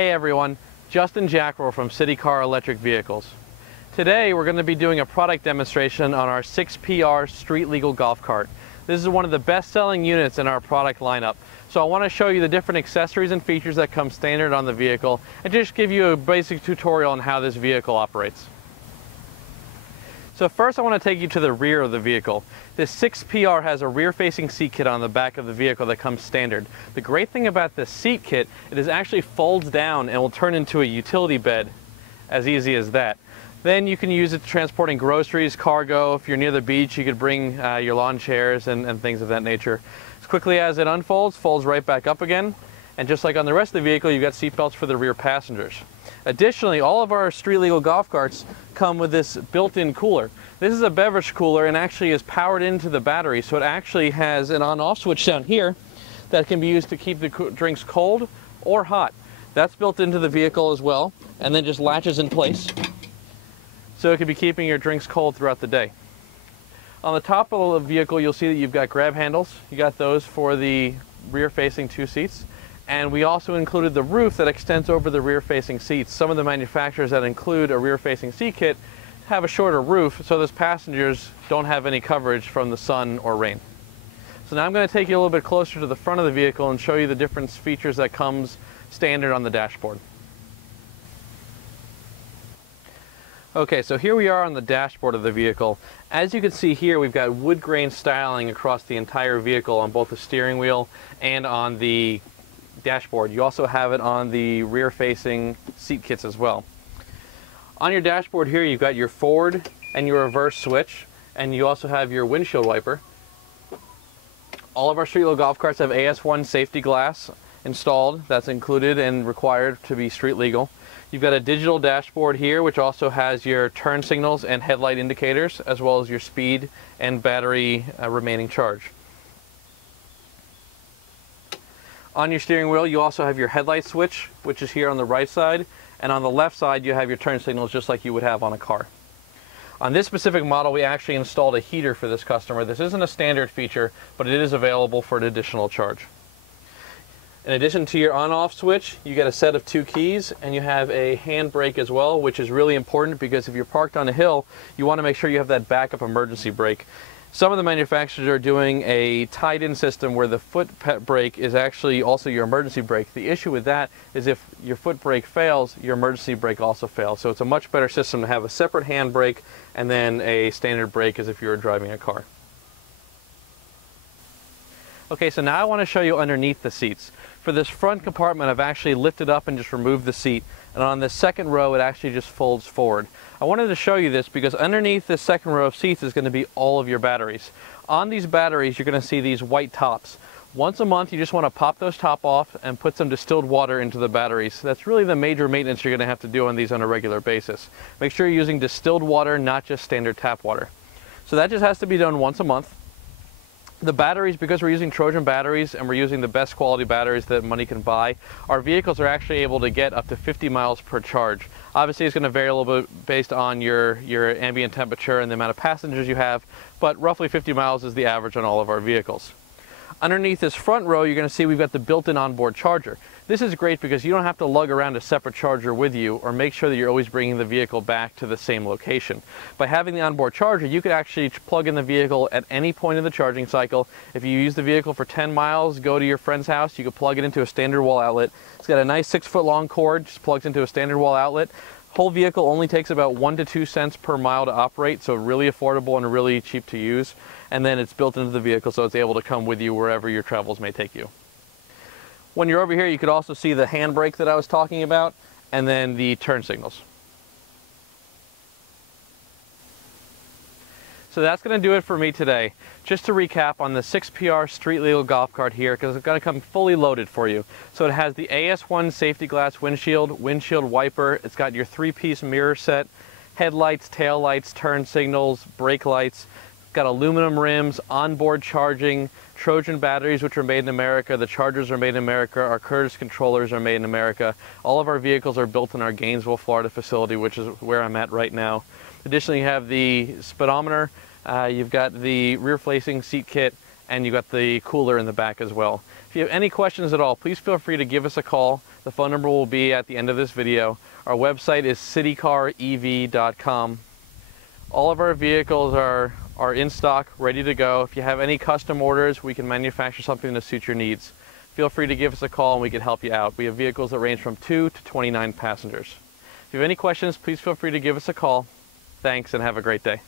Hey everyone, Justin Jackrell from City Car Electric Vehicles. Today we're going to be doing a product demonstration on our 6PR street legal golf cart. This is one of the best-selling units in our product lineup. So I want to show you the different accessories and features that come standard on the vehicle and just give you a basic tutorial on how this vehicle operates. So first I want to take you to the rear of the vehicle. This 6PR has a rear-facing seat kit on the back of the vehicle that comes standard. The great thing about this seat kit, it is actually folds down and will turn into a utility bed, as easy as that. Then you can use it transporting groceries, cargo. If you're near the beach, you could bring your lawn chairs and things of that nature. As quickly as it unfolds, folds right back up again. And just like on the rest of the vehicle, you've got seat belts for the rear passengers. Additionally, all of our street legal golf carts come with this built-in cooler. This is a beverage cooler and actually is powered into the battery, so it actually has an on-off switch down here that can be used to keep the drinks cold or hot. That's built into the vehicle as well, and then just latches in place, so it can be keeping your drinks cold throughout the day. On the top of the vehicle, you'll see that you've got grab handles. You got those for the rear-facing two seats. And we also included the roof that extends over the rear-facing seats. Some of the manufacturers that include a rear-facing seat kit have a shorter roof, so those passengers don't have any coverage from the sun or rain. So now I'm going to take you a little bit closer to the front of the vehicle and show you the different features that comes standard on the dashboard. Okay, so here we are on the dashboard of the vehicle. As you can see here, we've got wood grain styling across the entire vehicle on both the steering wheel and on the dashboard. You also have it on the rear-facing seat kits as well. On your dashboard here, you've got your forward and your reverse switch, and you also have your windshield wiper. All of our street legal golf carts have AS1 safety glass installed. That's included and required to be street legal. You've got a digital dashboard here, which also has your turn signals and headlight indicators, as well as your speed and battery remaining charge. On your steering wheel, you also have your headlight switch, which is here on the right side, and on the left side you have your turn signals just like you would have on a car. On this specific model, we actually installed a heater for this customer. This isn't a standard feature, but it is available for an additional charge. In addition to your on-off switch, you get a set of 2 keys, and you have a hand brake as well, which is really important because if you're parked on a hill, you want to make sure you have that backup emergency brake. Some of the manufacturers are doing a tied-in system where the foot brake is actually also your emergency brake. The issue with that is if your foot brake fails, your emergency brake also fails. So it's a much better system to have a separate hand brake and then a standard brake as if you were driving a car. Okay, so now I want to show you underneath the seats. For this front compartment, I've actually lifted up and just removed the seat. And on the second row, it actually just folds forward. I wanted to show you this because underneath this second row of seats is going to be all of your batteries. On these batteries, you're going to see these white tops. Once a month, you just want to pop those top off and put some distilled water into the batteries. That's really the major maintenance you're going to have to do on these on a regular basis. Make sure you're using distilled water, not just standard tap water. So that just has to be done once a month. The batteries, because we're using Trojan batteries and we're using the best quality batteries that money can buy, our vehicles are actually able to get up to 50 miles per charge. Obviously it's going to vary a little bit based on your ambient temperature and the amount of passengers you have, but roughly 50 miles is the average on all of our vehicles. Underneath this front row, you're going to see we've got the built-in onboard charger. This is great because you don't have to lug around a separate charger with you or make sure that you're always bringing the vehicle back to the same location. By having the onboard charger, you could actually plug in the vehicle at any point in the charging cycle. If you use the vehicle for 10 miles, go to your friend's house, you could plug it into a standard wall outlet. It's got a nice 6-foot-long cord, just plugs into a standard wall outlet. Whole vehicle only takes about 1 to 2 cents per mile to operate, so really affordable and really cheap to use. And then it's built into the vehicle so it's able to come with you wherever your travels may take you. When you're over here, you could also see the handbrake that I was talking about, and then the turn signals. So that's going to do it for me today. Just to recap on the 6PR street legal golf cart here, because it's going to come fully loaded for you. So it has the AS1 safety glass windshield, windshield wiper, it's got your 3-piece mirror set, headlights, tail lights, turn signals, brake lights. It's got aluminum rims, onboard charging, Trojan batteries which are made in America, the chargers are made in America, our Curtis controllers are made in America. All of our vehicles are built in our Gainesville, Florida facility, which is where I'm at right now. Additionally, you have the speedometer, you've got the rear-facing seat kit, and you've got the cooler in the back as well. If you have any questions at all, please feel free to give us a call. The phone number will be at the end of this video. Our website is citycarev.com. All of our vehicles are in stock, ready to go. If you have any custom orders, we can manufacture something to suit your needs. Feel free to give us a call and we can help you out. We have vehicles that range from 2 to 29 passengers. If you have any questions, please feel free to give us a call. Thanks and have a great day.